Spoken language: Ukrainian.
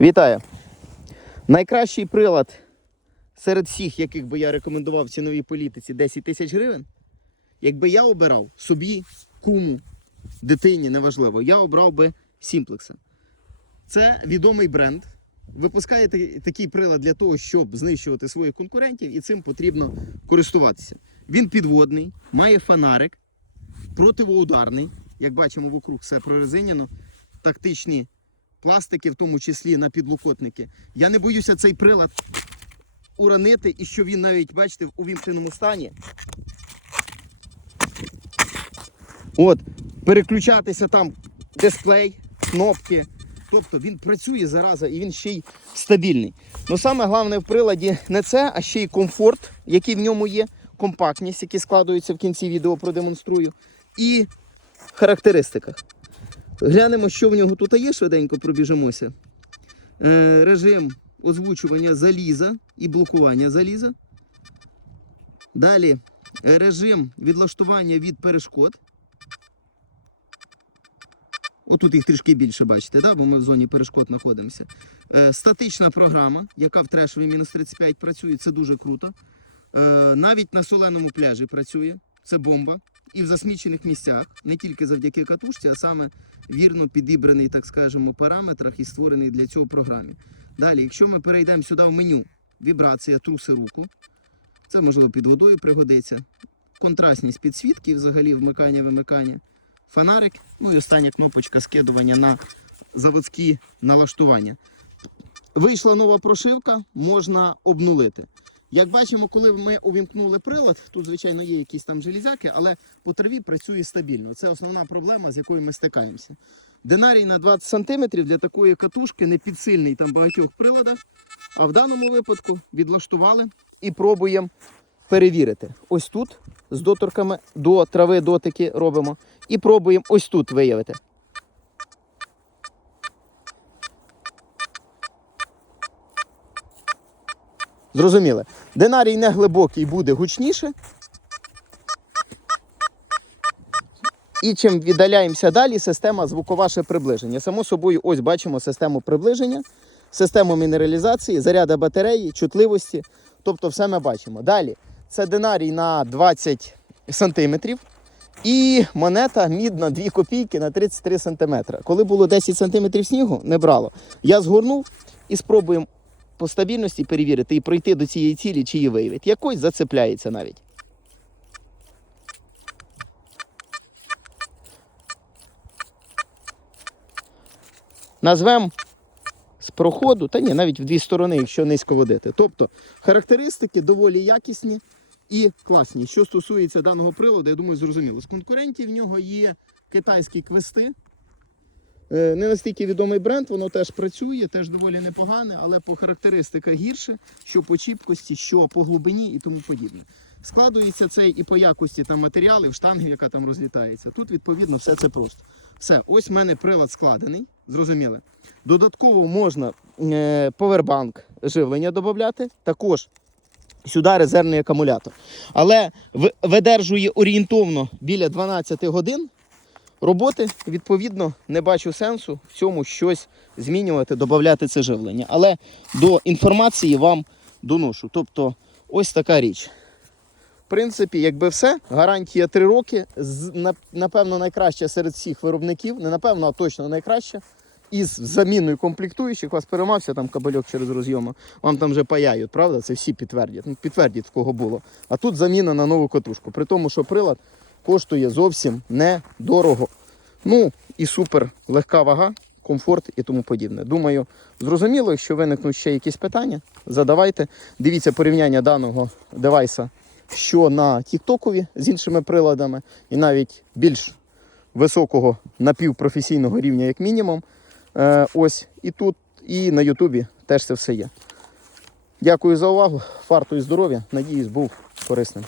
Вітаю! Найкращий прилад серед всіх, яких би я рекомендував в ціновій політиці 10 тисяч гривень. Якби я обирав собі, куму, дитині, неважливо, я обрав би Сімплекса. Це відомий бренд. Випускає такий прилад для того, щоб знищувати своїх конкурентів, і цим потрібно користуватися. Він підводний, має фонарик, противоударний. Як бачимо, вокруг все прорезиняно, тактичні пластики, в тому числі на підлокотники. Я не боюся цей прилад уронити, і що він навіть, бачите, в увімкненому стані. От, переключатися там дисплей, кнопки. Тобто він працює зараза і він ще й стабільний. Ну саме головне в приладі не це, а ще й комфорт, який в ньому є, компактність, які складуються в кінці відео, продемонструю, і характеристиках. Глянемо, що в нього тут є, швиденько пробіжимося. Е, режим озвучування заліза і блокування заліза. Далі режим відлаштування від перешкод. Отут їх трішки більше бачите, да? бо ми в зоні перешкод знаходимося. Е, статична програма, яка в трешові мінус 35 працює, це дуже круто. Е, навіть на соленому пляжі працює, це бомба. І в засмічених місцях, не тільки завдяки катушці, а саме вірно підібраний, так скажемо, параметрах і створений для цього програмі. Далі, якщо ми перейдемо сюди в меню, вібрація, труси руку, це можливо під водою пригодиться. Контрастність підсвітки, взагалі вмикання-вимикання, фонарик, ну і остання кнопочка скидування на заводські налаштування. Вийшла нова прошивка, можна обнулити. Як бачимо, коли ми увімкнули прилад, тут, звичайно, є якісь там железяки, але по траві працює стабільно. Це основна проблема, з якою ми стикаємося. Динарій на 20 см для такої катушки не підсильний там багатьох приладах. А в даному випадку відлаштували і пробуємо перевірити. Ось тут з доторками до трави дотики робимо. І пробуємо ось тут виявити. Зрозуміли. Динарій не глибокий буде гучніше. І чим віддаляємося далі, система звуковаше приближення. Само собою, ось бачимо систему приближення, систему мінералізації, заряда батареї, чутливості. Тобто все ми бачимо. Далі це динарій на 20 сантиметрів. І монета мідна 2 копійки на 33 см. Коли було 10 см снігу, не брало. Я згорнув і спробуємо по стабільності перевірити і пройти до цієї цілі, чи її виявить. Якось зацепляється навіть. Назвемо з проходу, та ні, навіть в дві сторони, якщо низько водити. Тобто характеристики доволі якісні і класні. Що стосується даного приладу, я думаю, зрозуміло. З конкурентів в нього є китайські квести. Е, Не настільки відомий бренд, воно теж працює, теж доволі непогане, але по характеристиках гірше, що по чіпкості, що по глибині і тому подібне. Складується цей і по якості там матеріалів, штанги, яка там розлітається. Тут, відповідно, все це просто. Все, ось в мене прилад складений, зрозуміли. Додатково можна е, повербанк живлення додати, також сюди резервний акумулятор. Але видержує орієнтовно біля 12 годин роботи. Відповідно, не бачу сенсу в цьому щось змінювати, додати це живлення. Але до інформації вам доношу. Тобто, ось така річ. В принципі, якби все, гарантія 3 роки. Напевно, найкраща серед всіх виробників, не напевно, а точно найкраща. Із заміною комплектуючих вас перемався там кабельок через розйому. Вам там вже паяють, правда? Це всі підтвердять. Ну, підтвердять, в кого було. А тут заміна на нову катушку. При тому, що прилад коштує зовсім недорого. Ну і супер легка вага, комфорт і тому подібне. Думаю, зрозуміло, якщо виникнуть ще якісь питання, задавайте. Дивіться порівняння даного девайса, що на Тіктокові з іншими приладами, і навіть більш високого напівпрофесійного рівня, як мінімум. Е, ось і тут, і на Ютубі теж це все є. Дякую за увагу. Фарту і здоров'я. Надіюсь, був корисним.